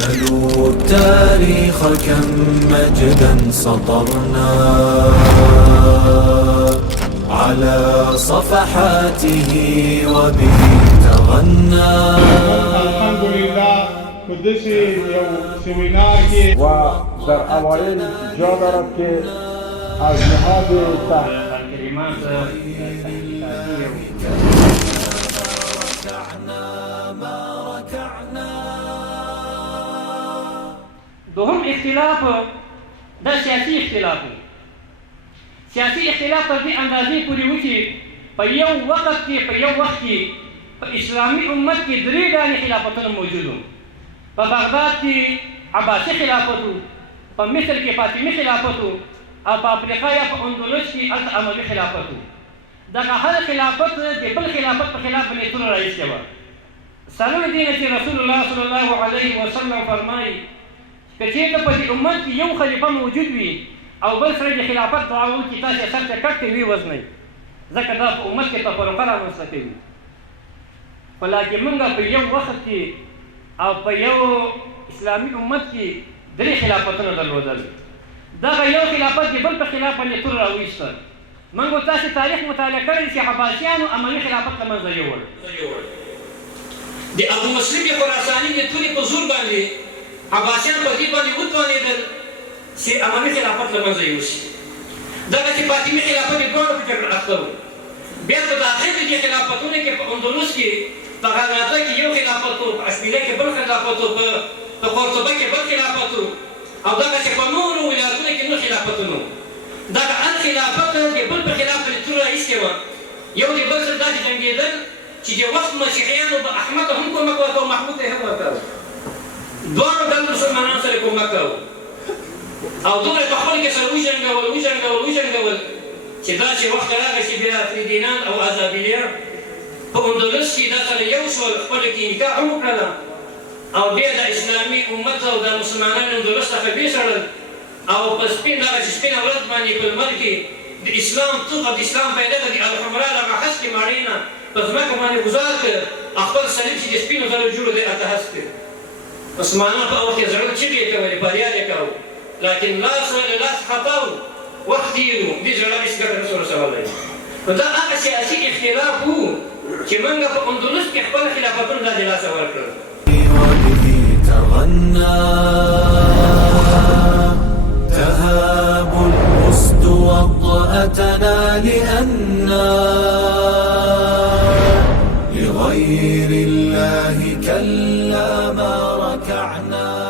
سلوا التاريخ كم مجدا سطرنا على صفحاته وبه تغنى. الحمد لله په داسې یو سیمینار کې و در اوایل جا دارد که از نهاد کلمات دوهم اختلاف دا سیاسي اختلاف و. سیاسي اختلاف تر دې اندازې پورې و چې په یو وخت کې په اسلامي امت کې درې ډانې خلافتونه موجود وو. په بغداد کې عباسي خلافت و، په مصر کې فاطمي خلافت و، او په افریقا یا په اندلس کې هلته اموي خلافت و. دغه هر خلافت د بل خلافت په خلاف نیتونه رایستې وه. څلور دې نه چې رسول الله صلی الله علیه وسلم فرمایي که چېرته په دې امت کې یو خلیفه موجود وي او بل سره د خلافت دعا وکړي تاسې سر ته کټ وي وزنئ، ځکه دا په امت کې تفرقه رامنځته کوي. خو لکن موږ په یو وخت کې او په یو اسلامي امت کې درې خلافتونه درلودل. دغه یو خلافت د بل په خلاف باندې تور راویسته. موږ تاسې تاریخ مطالعه کړی چې عباسیانو اموي خلافت له منځه یوړ. د ابو مسلم خراساني د تورې په زور باندې عباسیان په دې باندې وتوانېدل چې اموي خلافت له منځه یوسي. دغه چې فاطمي خلافت یې دواړو په جګړه اخته و. بیا په داخل دې خلافتونه کې په اندلس کې په غرناطه کې یو خلافت و، په اشبیله کې بل خلافت و، په قرطبه کې بل خلافت و، او دغه چې په نورو ولایتونو کې نور خلافتونه و. دغه هر خلافت د بل په خلاف باندې تور راایستې وه. یو د بل سره داسې جنګېدل چې د وخت مسیحیانو به احمد ته هم کومک ورکوه او محمود ته یې هم ورکوه. دواړو ډلو مسلمانانو سره کومک کوه او دومره په خپل کې سره وجنګول چې داسې وخت راغی چې بیا فریدینان او ازابیلیان په اندلس کې دا سره یو شول، خپله کې نکاح هم وکړله او بیا د اسلامي امت او د مسلمانانو اندلس څخه بېسړل او په سپینه ورځ باندې په لمر کې د اسلام توغ او د اسلام بیرغ د الحمرا هغه هسکې ماڼۍ نه په ځمکه باندې ګزار کړ، خپل صلیب چې د سپینو زرو جوړ دی هلته هسک کړ. مسلمانان په هغه وخت کې زړه چیغې یې کولې، فریاد یې کوو، لکن لاس له لاس خطا و، وخت تېر و، دې زړه هېڅ ګټه نه سو رسولی. نو دا هغه سیاسي اختلاف و چې موږ په اندلس کې خپل خلافتونه دا د لاسه ورکړل. وبه تغنى تهاب الأسد وطأتنا لأننا لغير الله كلا ما ركعنا.